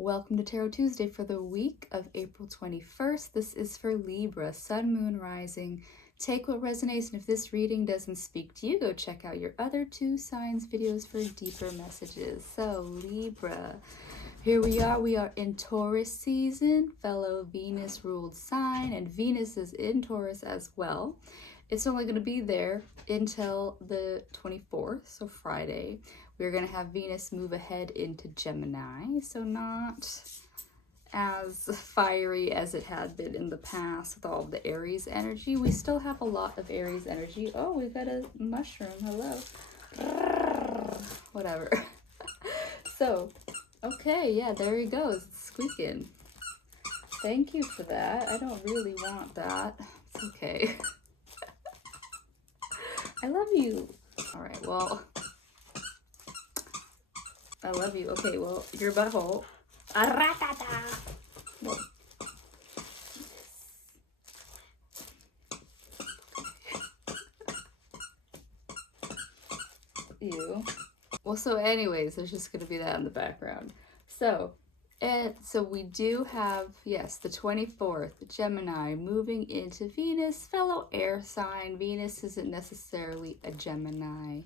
Welcome to Tarot Tuesday for the week of April 21st. This is for Libra, Sun, Moon, Rising. Take what resonates, and if this reading doesn't speak to you, go check out your other two signs videos for deeper messages. So, Libra, here we are in Taurus season, fellow Venus-ruled sign, and Venus is in Taurus as well. It's only going to be there until the 24th, so Friday. We're going to have Venus move ahead into Gemini, so not as fiery as it had been in the past with all of the Aries energy. We still have a lot of Aries energy. Oh, we've got a mushroom. Hello. Whatever. So, okay, yeah, there he goes. It's squeaking. Thank you for that. I don't really want that. It's okay. I love you. All right, well, I love you. Okay, well, your butthole. Whoa. Ew. Well, so anyways, there's just going to be that in the background. So we do have, yes, the 24th, Gemini moving into Venus, fellow air sign. Venus isn't necessarily a Gemini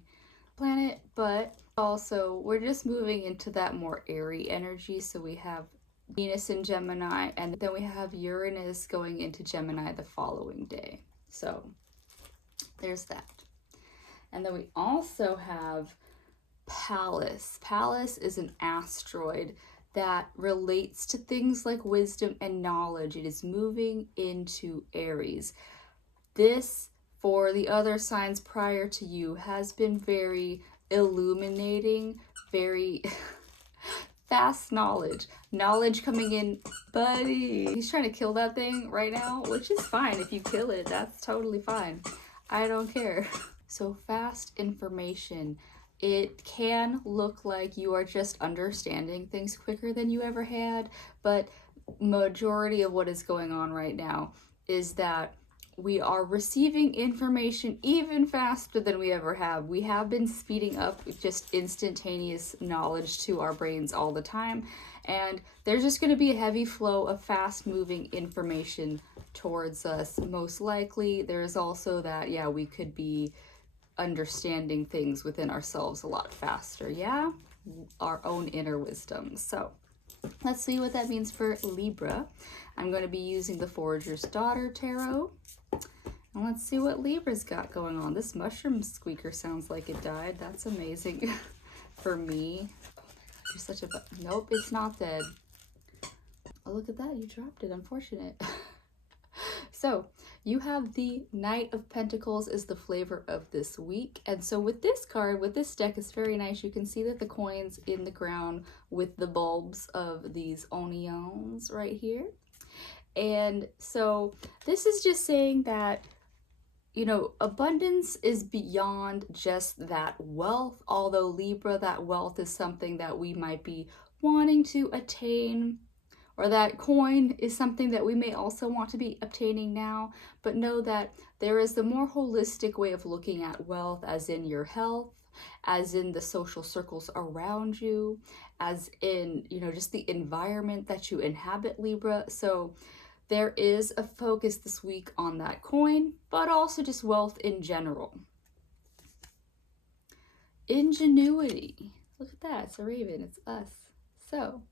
planet, but also we're just moving into that more airy energy. So we have Venus in Gemini, and then we have Uranus going into Gemini the following day. So there's that. And then we also have Pallas. Pallas is an asteroid that relates to things like wisdom and knowledge. It is moving into Aries. This, for the other signs prior to you, has been very illuminating, very fast knowledge coming in. Buddy, he's trying to kill that thing right now, which is fine. If you kill it, that's totally fine. I don't care. So fast information. It can look like you are just understanding things quicker than you ever had, but majority of what is going on right now is that we are receiving information even faster than we ever have. We have been speeding up just instantaneous knowledge to our brains all the time, and there's just going to be a heavy flow of fast-moving information towards us. Most likely, there is also that, yeah, we could be understanding things within ourselves a lot faster, yeah? Our own inner wisdom. So let's see what that means for Libra. I'm going to be using the Forager's Daughter Tarot. And let's see what Libra's got going on. This mushroom squeaker sounds like it died. That's amazing for me. Oh my God, you're such a... Nope, it's not dead. Oh, look at that. You dropped it. Unfortunate. So you have the Knight of Pentacles is the flavor of this week. And so with this card, with this deck, it's very nice. You can see that the coins in the ground with the bulbs of these onions right here. And so this is just saying that, you know, abundance is beyond just that wealth. Although Libra, that wealth is something that we might be wanting to attain, or that coin is something that we may also want to be obtaining now. But know that there is the more holistic way of looking at wealth, as in your health, as in the social circles around you, as in, you know, just the environment that you inhabit, Libra. So there is a focus this week on that coin, but also just wealth in general. Ingenuity. Look at that. It's a raven. It's us. So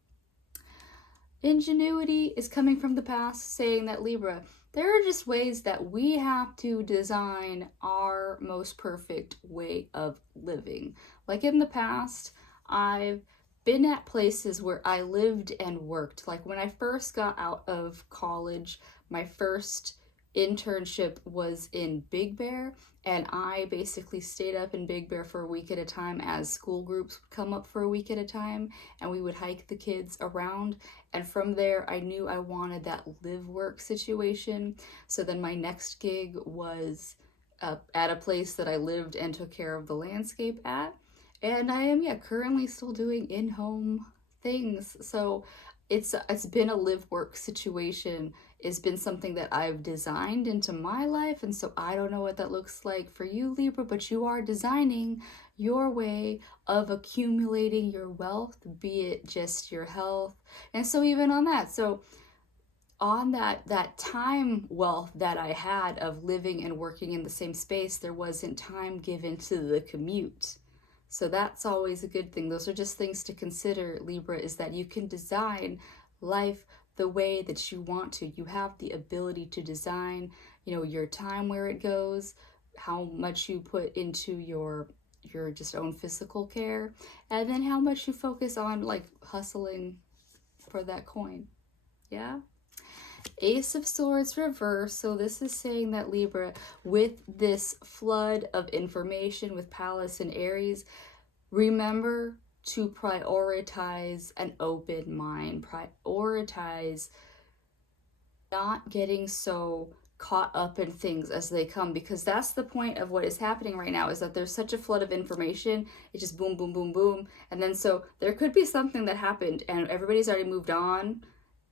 ingenuity is coming from the past, saying that, Libra, there are just ways that we have to design our most perfect way of living. Like in the past, I've been at places where I lived and worked. Like when I first got out of college, my first internship was in Big Bear, and I basically stayed up in Big Bear for a week at a time as school groups would come up for a week at a time, and we would hike the kids around. And from there, I knew I wanted that live-work situation. So then my next gig was at a place that I lived and took care of the landscape at. And I am, yeah, currently still doing in-home things. So it's been a live-work situation. It's been something that I've designed into my life. And so I don't know what that looks like for you, Libra, but you are designing your way of accumulating your wealth, be it just your health. And so even on that, so on that time wealth that I had of living and working in the same space, there wasn't time given to the commute. So that's always a good thing. Those are just things to consider, Libra, is that you can design life the way that you want to. You have the ability to design, your time, where it goes, how much you put into your just own physical care, and then how much you focus on like hustling for that coin. Yeah. Ace of Swords reverse. So this is saying that, Libra, with this flood of information with Pallas and Aries, remember to prioritize an open mind. Prioritize not getting so caught up in things as they come, because that's the point of what is happening right now, is that there's such a flood of information. It's just boom, boom, boom, boom. And then so there could be something that happened and everybody's already moved on,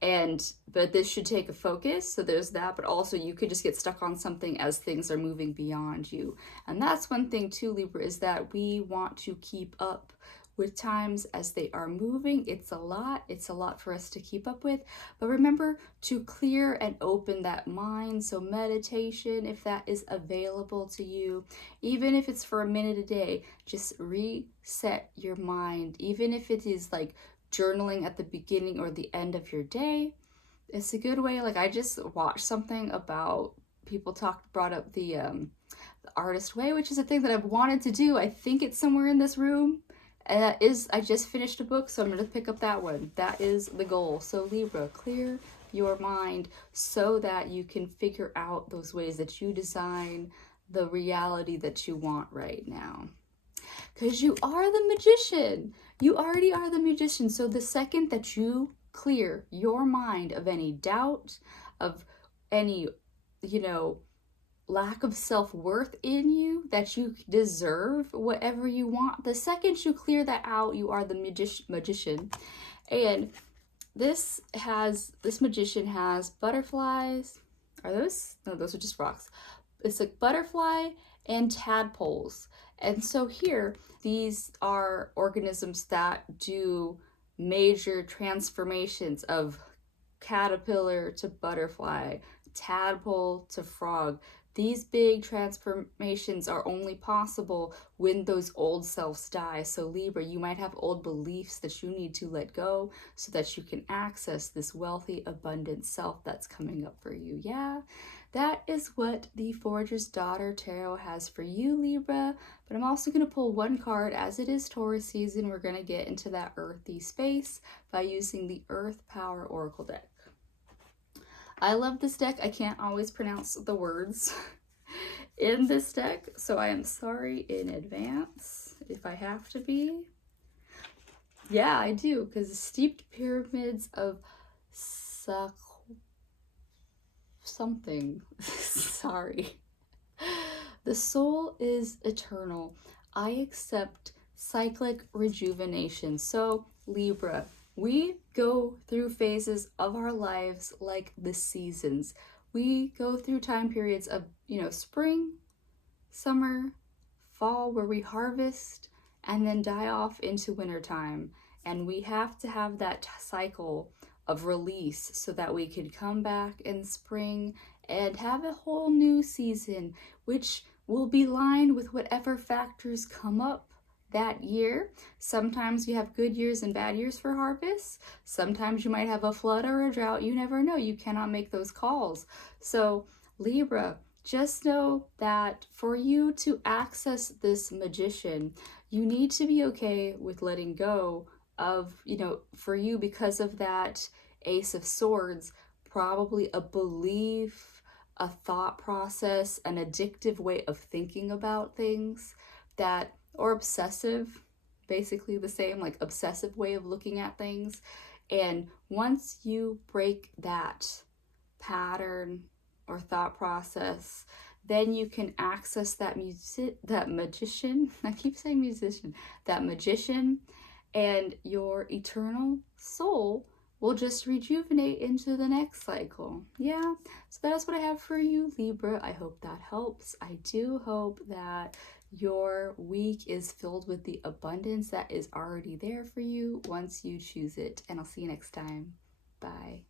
but this should take a focus. So there's that, but also you could just get stuck on something as things are moving beyond you. And that's one thing too, Libra, is that we want to keep up with times as they are moving. It's a lot for us to keep up with, but remember to clear and open that mind. So meditation, if that is available to you, even if it's for a minute a day, just reset your mind. Even if it is like journaling at the beginning or the end of your day, it's a good way. Like I just watched something about brought up the artist way, which is a thing that I've wanted to do. I think it's somewhere in this room. And that is, I just finished a book, so I'm going to pick up that one. That is the goal. So Libra, clear your mind so that you can figure out those ways that you design the reality that you want right now. Because you are the magician. You already are the magician. So the second that you clear your mind of any doubt, of any, lack of self-worth in you, that you deserve whatever you want, the second you clear that out, you are the magician. And this magician has butterflies. Are those? No, those are just rocks. It's like butterfly and tadpoles. And so here, these are organisms that do major transformations of caterpillar to butterfly, tadpole to frog. These big transformations are only possible when those old selves die. So Libra, you might have old beliefs that you need to let go so that you can access this wealthy, abundant self that's coming up for you. Yeah, that is what the Forager's Daughter Tarot has for you, Libra. But I'm also going to pull one card. As it is Taurus season, we're going to get into that earthy space by using the Earth Power Oracle deck. I love this deck. I can't always pronounce the words in this deck, so I am sorry in advance if I have to be. Yeah, I do, because steeped pyramids of something. Sorry. The soul is eternal. I accept cyclic rejuvenation. So, Libra, we go through phases of our lives like the seasons. We go through time periods of, spring, summer, fall, where we harvest and then die off into wintertime. And we have to have that cycle of release so that we can come back in spring and have a whole new season, which will be lined with whatever factors come up that year. Sometimes you have good years and bad years for harvest. Sometimes you might have a flood or a drought. You never know. You cannot make those calls. So Libra, just know that for you to access this magician, you need to be okay with letting go of, for you, because of that Ace of Swords, probably a belief, a thought process, an addictive way of thinking about things or obsessive, basically the same, like obsessive way of looking at things. And once you break that pattern or thought process, then you can access that magician. I keep saying musician, that magician, and your eternal soul will just rejuvenate into the next cycle. Yeah, so that's what I have for you, Libra. I hope that helps. I do hope that Your week is filled with the abundance that is already there for you once you choose it. And I'll see you next time. Bye.